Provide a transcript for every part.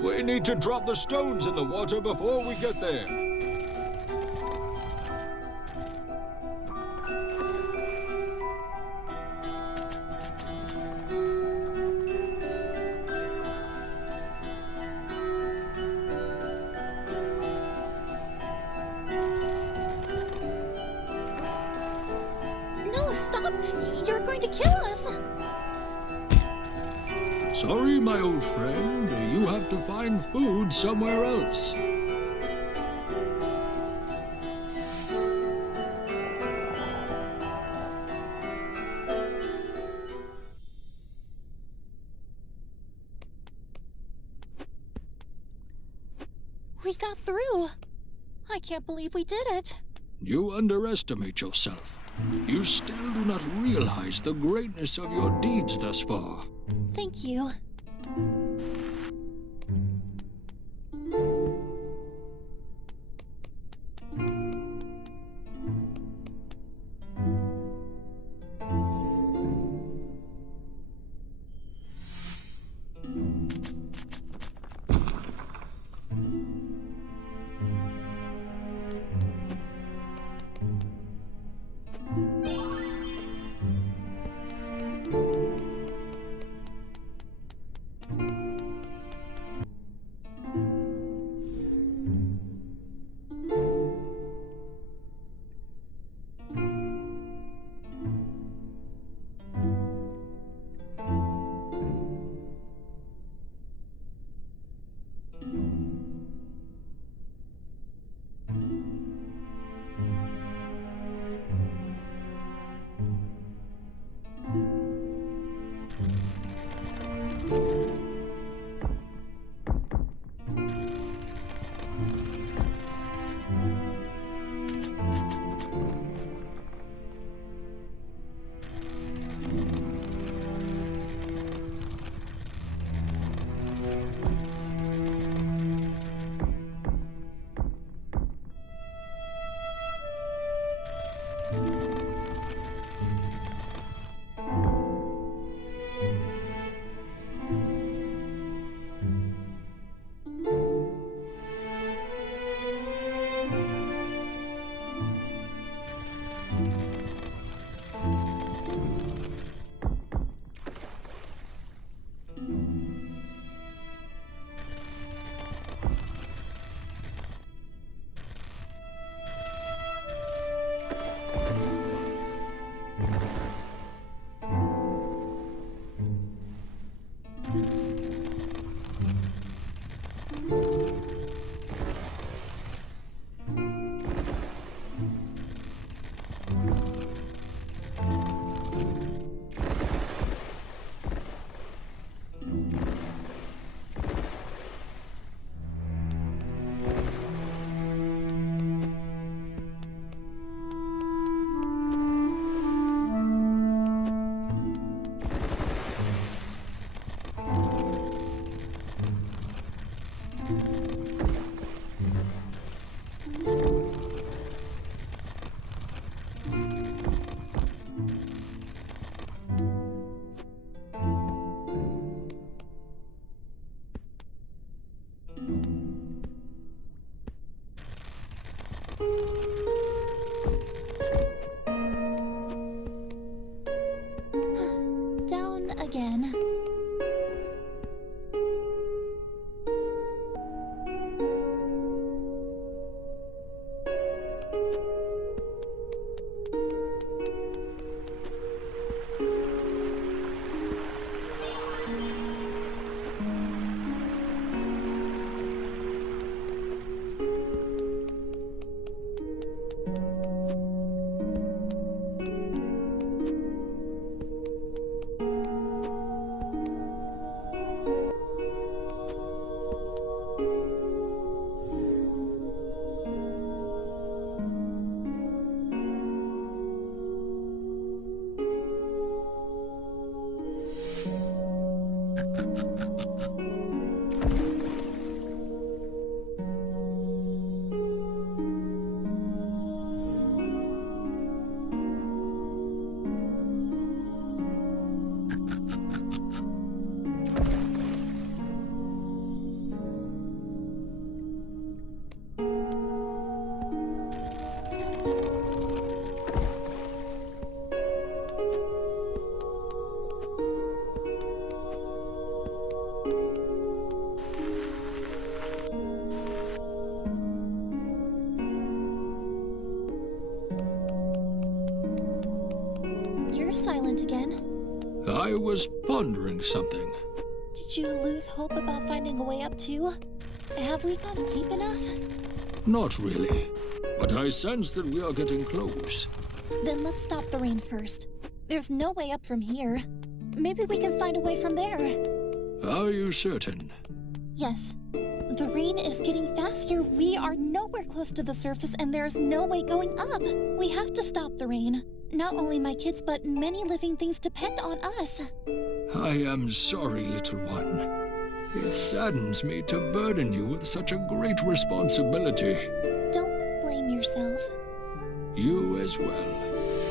We need to drop the stones in the water before we get there. No, stop! You're going to kill us! Sorry, my old friend. You have to find food somewhere else. We got through. I can't believe we did it. You underestimate yourself. You still do not realize the greatness of your deeds thus far. Thank you. Down again. you're silent again. I was pondering something. Did you lose hope about finding a way up too? Have we gone deep enough? Not really, but I sense that we are getting close. Then let's stop the rain first. There's no way up from here. Maybe we can find a way from there. Are you certain? Yes. The rain is getting faster. We are nowhere close to the surface and there's no way going up. We have to stop the rain. Not only my kids, but many living things depend on us. I am sorry, little one. It saddens me to burden you with such a great responsibility. Don't blame yourself. You as well.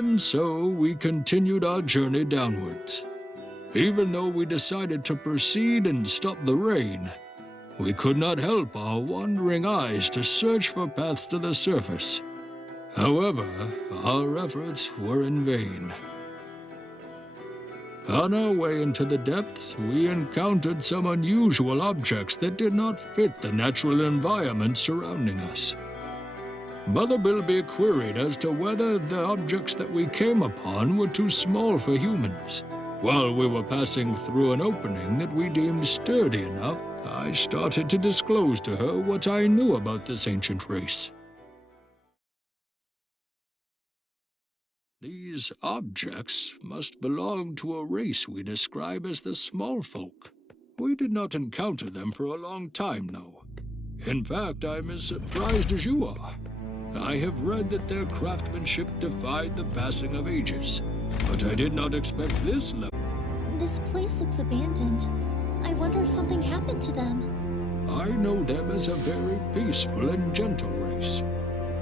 And so we continued our journey downwards. Even though we decided to proceed and stop the rain, we could not help our wandering eyes to search for paths to the surface. However, our efforts were in vain. On our way into the depths, we encountered some unusual objects that did not fit the natural environment surrounding us. Mother Bilby queried as to whether the objects that we came upon were too small for humans. While we were passing through an opening that we deemed sturdy enough, I started to disclose to her what I knew about this ancient race. These objects must belong to a race we describe as the small folk. We did not encounter them for a long time, though. In fact, I'm as surprised as you are. I have read that their craftsmanship defied the passing of ages, but I did not expect this level. This place looks abandoned. I wonder if something happened to them. I know them as a very peaceful and gentle race.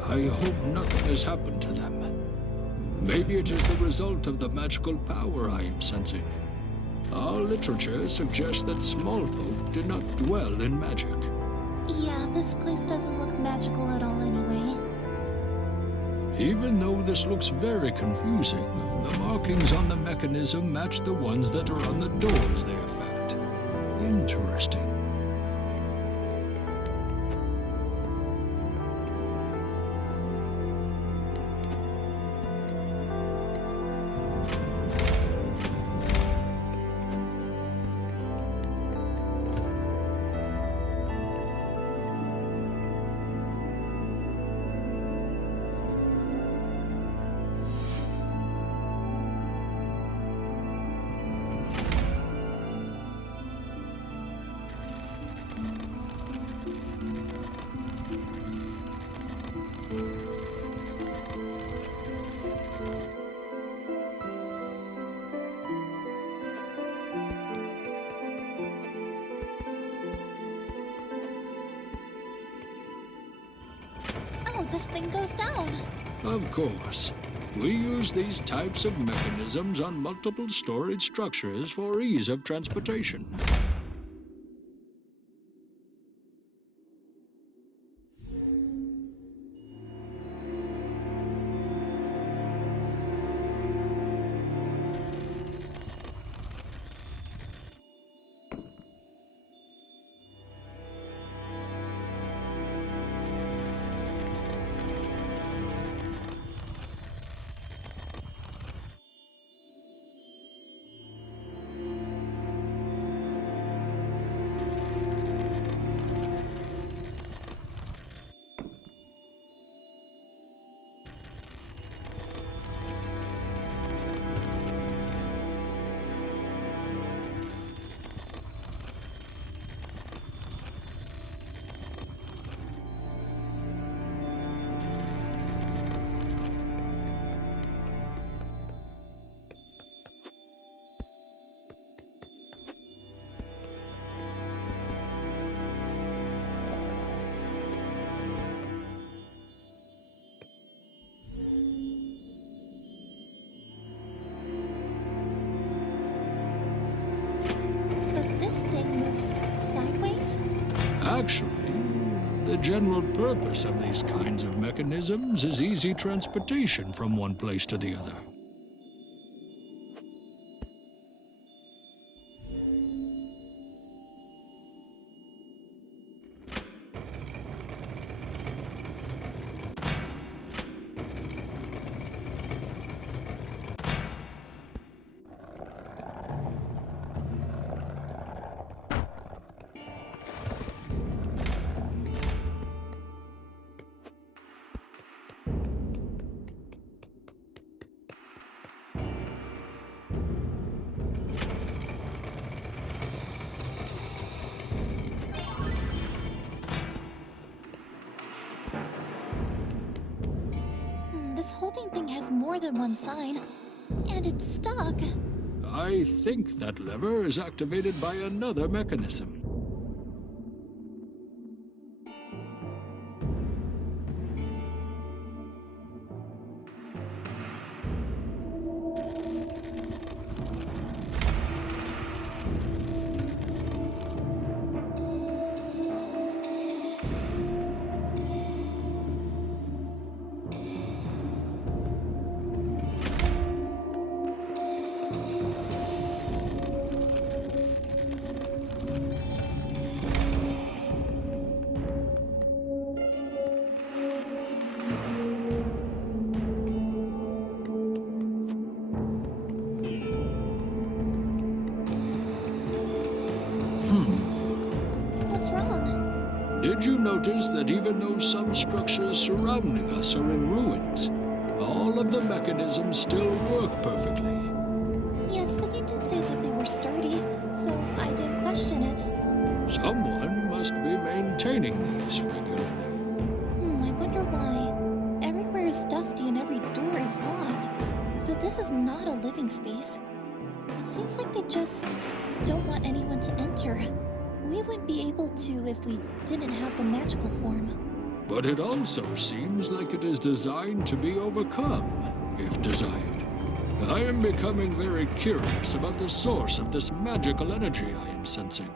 I hope nothing has happened to them. Maybe it is the result of the magical power I am sensing. Our literature suggests that small folk do not dwell in magic. Yeah, this place doesn't look magical at all anyway. Even though this looks very confusing, the markings on the mechanism match the ones that are on the doors they affect. Interesting. Oh, this thing goes down. Of course. We use these types of mechanisms on multiple storage structures for ease of transportation. Sideways? Actually, the general purpose of these kinds of mechanisms is easy transportation from one place to the other. This holding thing has more than one sign, and it's stuck. I think that lever is activated by another mechanism. What's wrong? Did you notice that even though some structures surrounding us are in ruins, all of the mechanisms still work perfectly? Yes, but you did say that they were sturdy, so I did question it. Someone must be maintaining these regularly. I wonder why. Everywhere is dusty and every door is locked. So this is not a living space. It's seems like they just don't want anyone to enter. We wouldn't be able to if we didn't have the magical form. But it also seems like it is designed to be overcome, if desired. I am becoming very curious about the source of this magical energy I am sensing.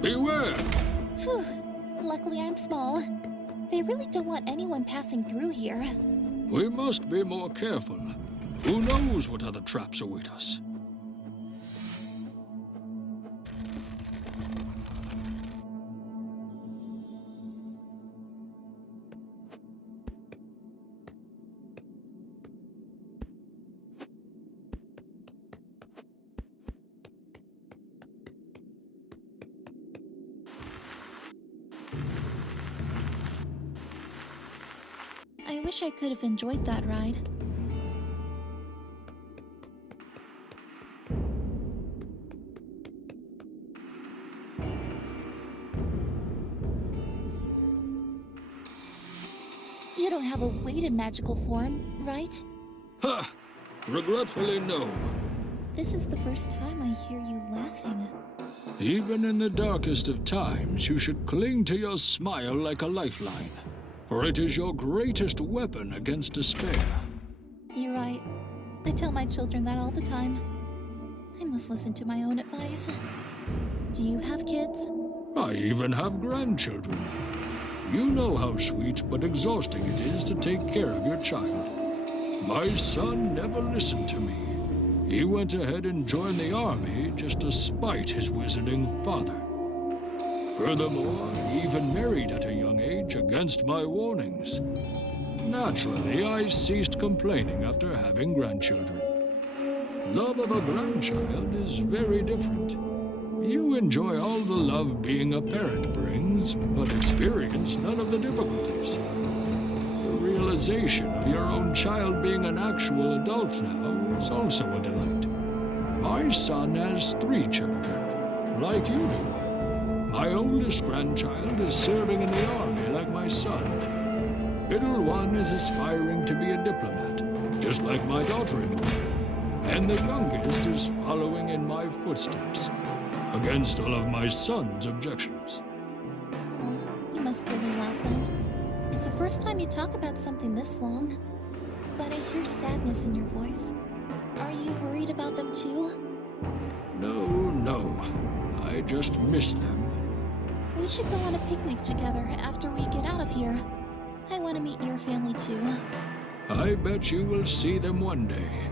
Beware! Phew. Luckily I'm small. They really don't want anyone passing through here. We must be more careful. Who knows what other traps await us? I wish I could have enjoyed that ride. You don't have a weighted magical form, right? Ha! Regretfully, no. This is the first time I hear you laughing. Even in the darkest of times, you should cling to your smile like a lifeline, for it is your greatest weapon against despair. You're right. I tell my children that all the time. I must listen to my own advice. Do you have kids? I even have grandchildren. You know how sweet but exhausting it is to take care of your child. My son never listened to me. He went ahead and joined the army just to spite his wizarding father. Furthermore, he even married at a young age against my warnings. Naturally, I ceased complaining after having grandchildren. Love of a grandchild is very different. You enjoy all the love being a parent brings, but experience none of the difficulties. The realization of your own child being an actual adult now is also a delight. My son has 3 children, like you do. My oldest grandchild is serving in the army like my son. Middle one is aspiring to be a diplomat, just like my daughter-in-law. And the youngest is following in my footsteps, against all of my son's objections. Oh, you must really love them. It's the first time you talk about something this long. But I hear sadness in your voice. Are you worried about them too? No. I just miss them. We should go on a picnic together after we get out of here. I want to meet your family too. I bet you will see them one day.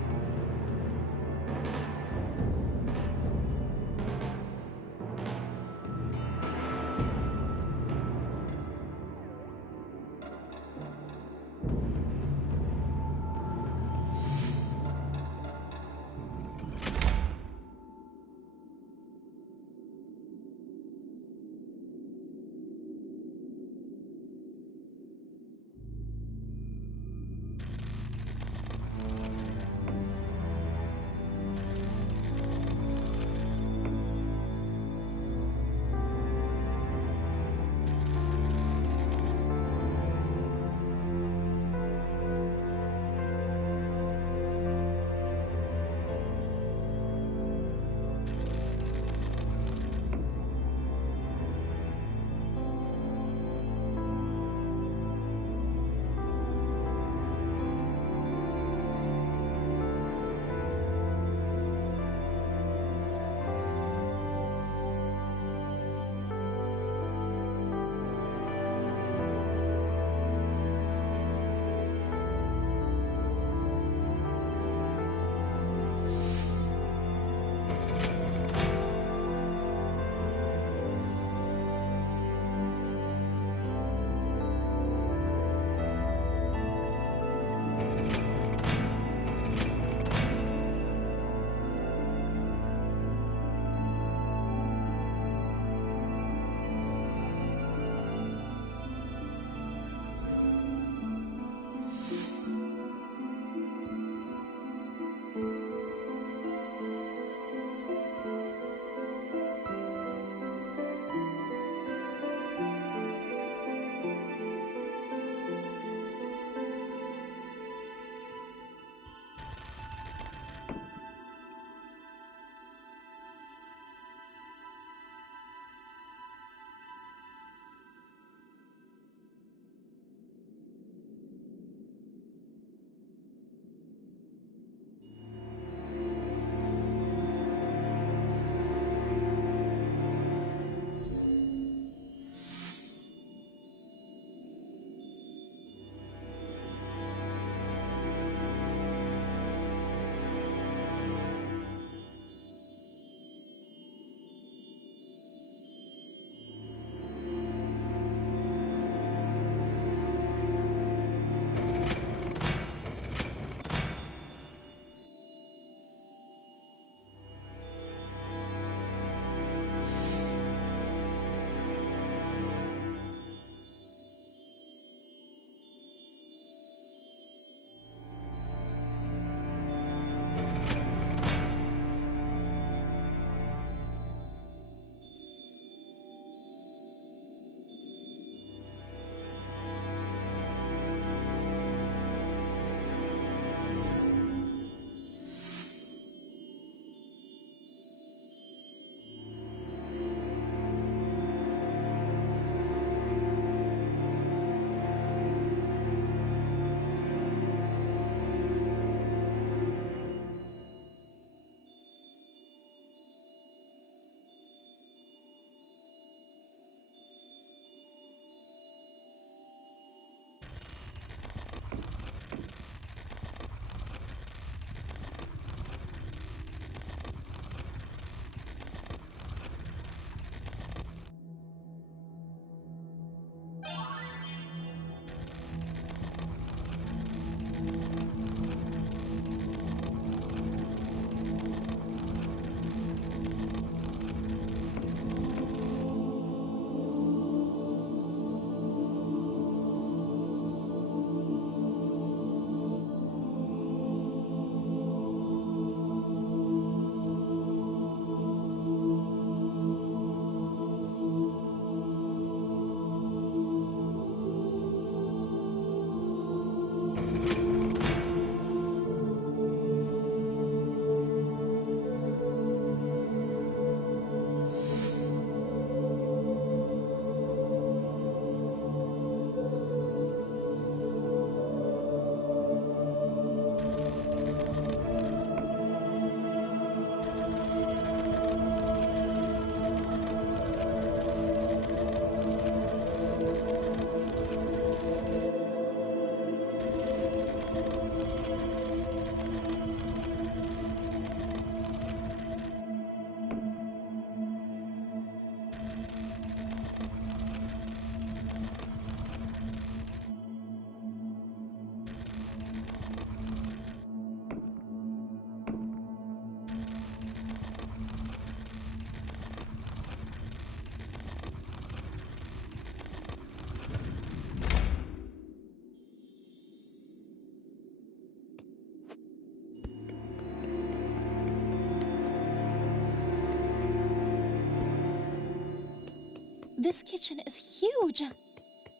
This kitchen is huge.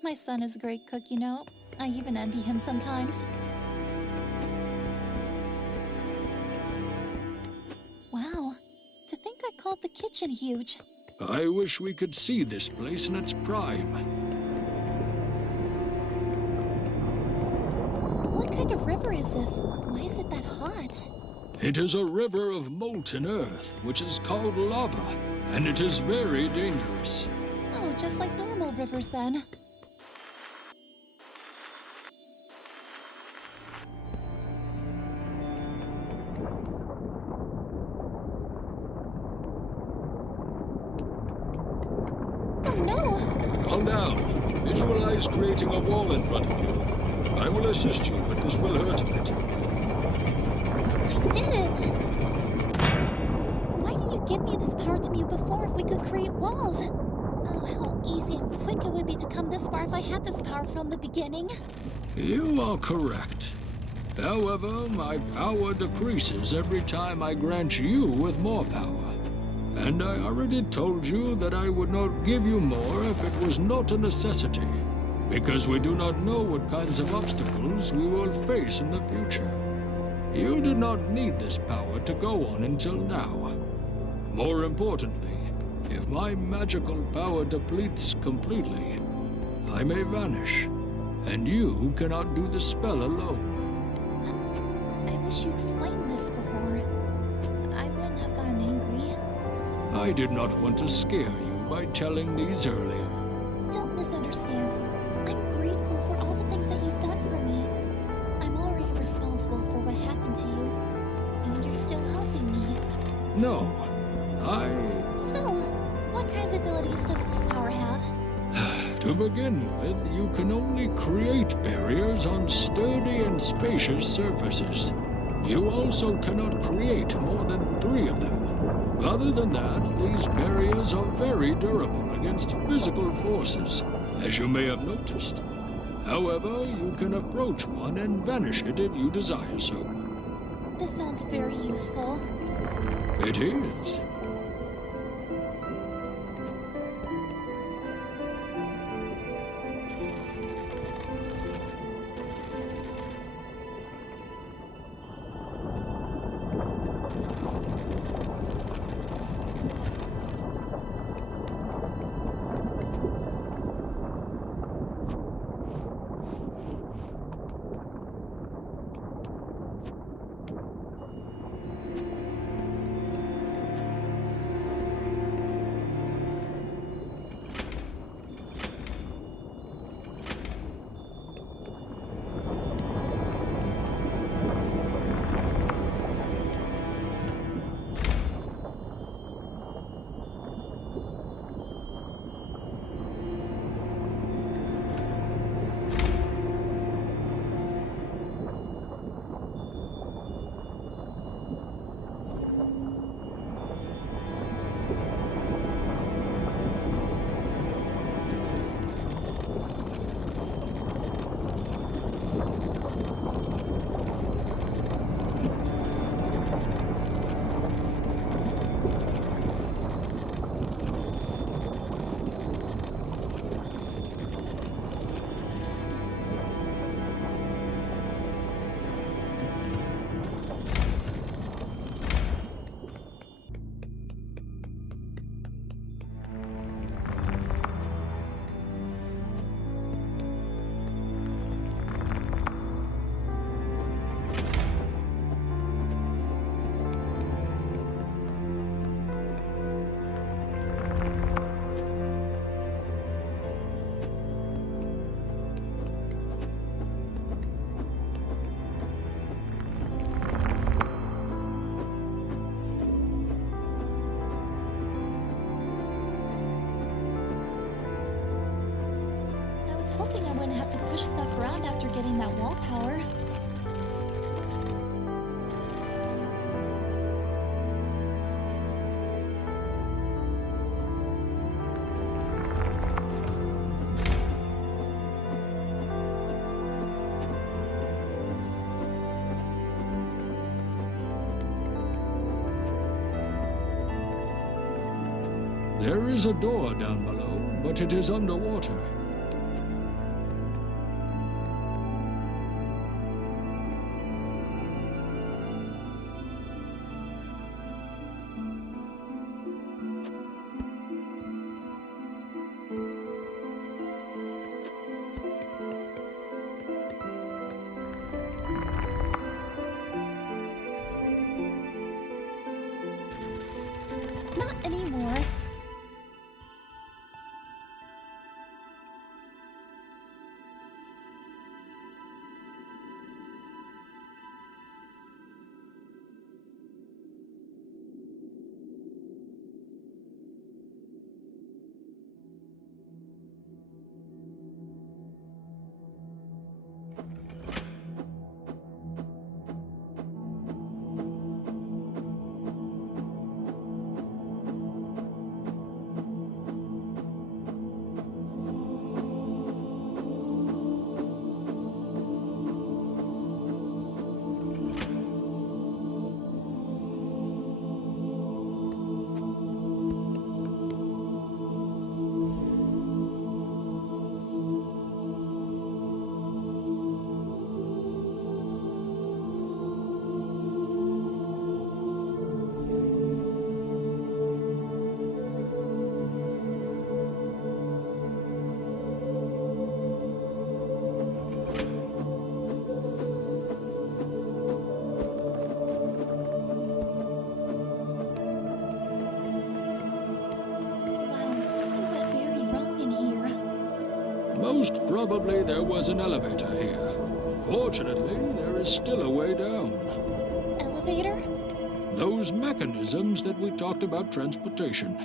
My son is a great cook, you know. I even envy him sometimes. Wow, to think I called the kitchen huge. I wish we could see this place in its prime. What kind of river is this? Why is it that hot? It is a river of molten earth, which is called lava, and it is very dangerous. Oh, just like normal rivers then. Oh no! Calm down. Visualize creating a wall in front of you. I will assist you, but this will hurt a bit. I did it! Why didn't you give me this power to me before if we could create walls? Oh, how easy and quick it would be to come this far if I had this power from the beginning. You are correct. However, my power decreases every time I grant you with more power. And I already told you that I would not give you more if it was not a necessity, because we do not know what kinds of obstacles we will face in the future. You did not need this power to go on until now. More importantly, if my magical power depletes completely, I may vanish, and you cannot do the spell alone. I wish you explained this before. I wouldn't have gotten angry. I did not want to scare you by telling these earlier. Don't misunderstand. I'm grateful for all the things that you've done for me. I'm already responsible for what happened to you, and you're still helping me. No, So, what kind of abilities does this power have? To begin with, you can only create barriers on sturdy and spacious surfaces. You also cannot create more than 3 of them. Other than that, these barriers are very durable against physical forces, as you may have noticed. However, you can approach one and vanish it if you desire so. This sounds very useful. It is. I was hoping I wouldn't have to push stuff around after getting that wall power. There is a door down below, but it is underwater. Not anymore. Wow, something went very wrong in here. Most probably there was an elevator here. Fortunately, there is still a way down. Elevator? Those mechanisms that we talked about transportation.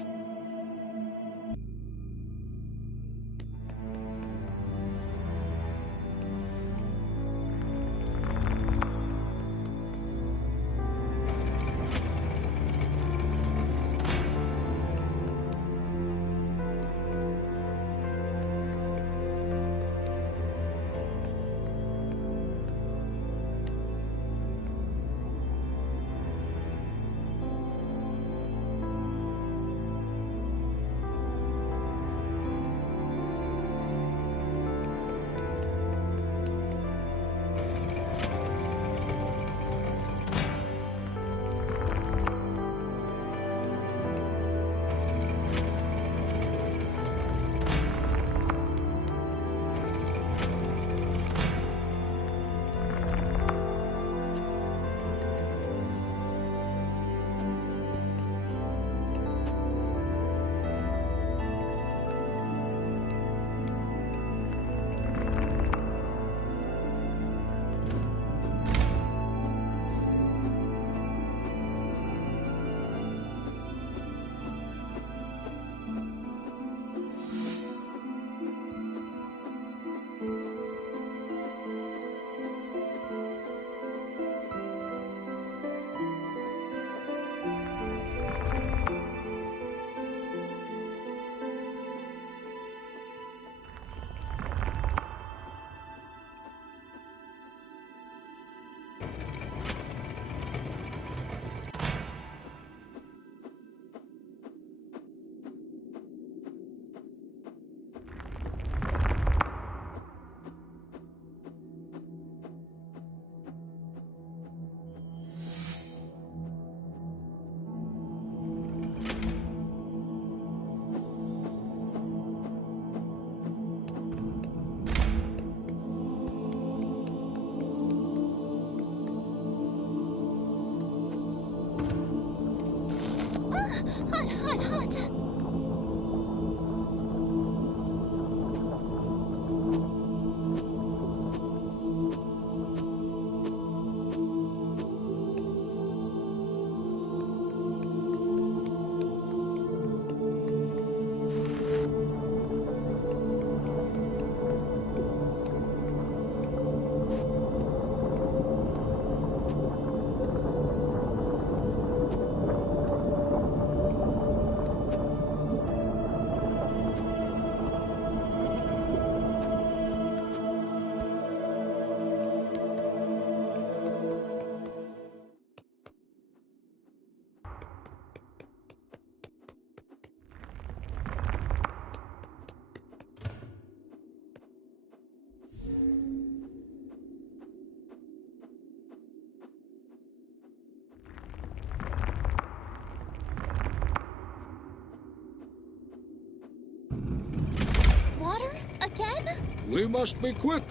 We must be quick.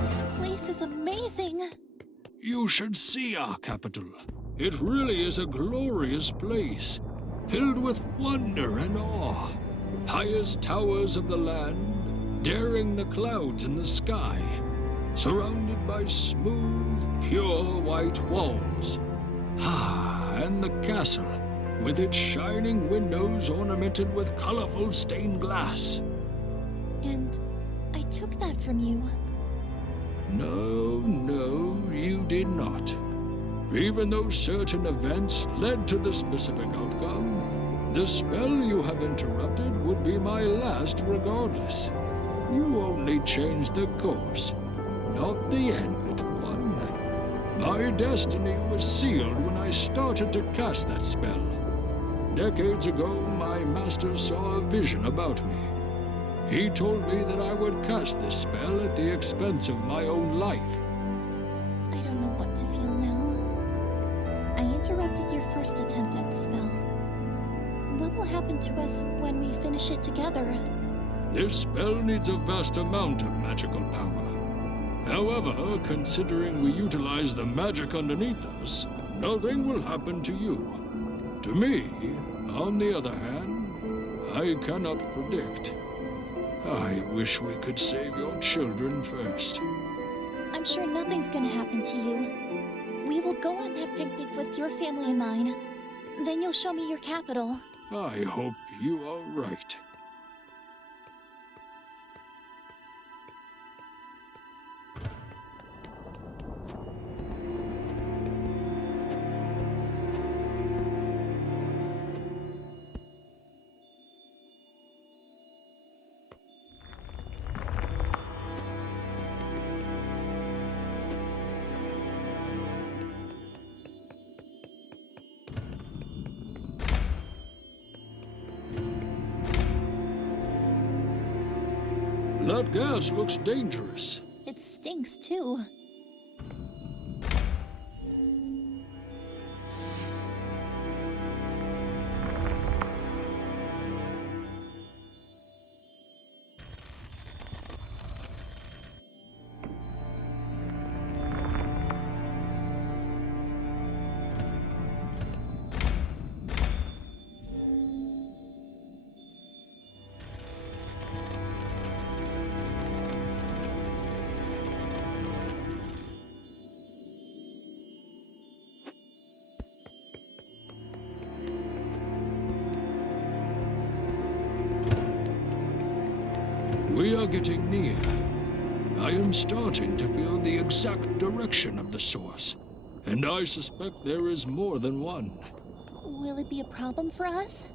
This place is amazing. You should see our capital. It really is a glorious place, filled with wonder and awe. Highest towers of the land, daring the clouds in the sky, surrounded by smooth, pure white walls. Ah, and the castle, with its shining windows ornamented with colorful stained glass. And I took that from you. No, you did not. Even though certain events led to the specific outcome, the spell you have interrupted would be my last regardless. You only changed the course, not the end, little one. My destiny was sealed when I started to cast that spell. Decades ago, my master saw a vision about me. He told me that I would cast this spell at the expense of my own life. I don't know what to feel now. I interrupted your first attempt at the spell. What will happen to us when we finish it together? This spell needs a vast amount of magical power. However, considering we utilize the magic underneath us, nothing will happen to you. To me, on the other hand, I cannot predict. I wish we could save your children first. I'm sure nothing's gonna happen to you. We will go on that picnic with your family and mine. Then you'll show me your capital. I hope you are right. That gas looks dangerous. It stinks, too. We are getting near. I am starting to feel the exact direction of the source, and I suspect there is more than one. Will it be a problem for us?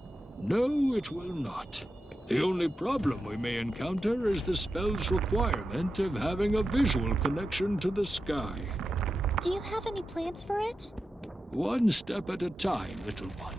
No, it will not. The only problem we may encounter is the spell's requirement of having a visual connection to the sky. Do you have any plans for it? One step at a time, little one.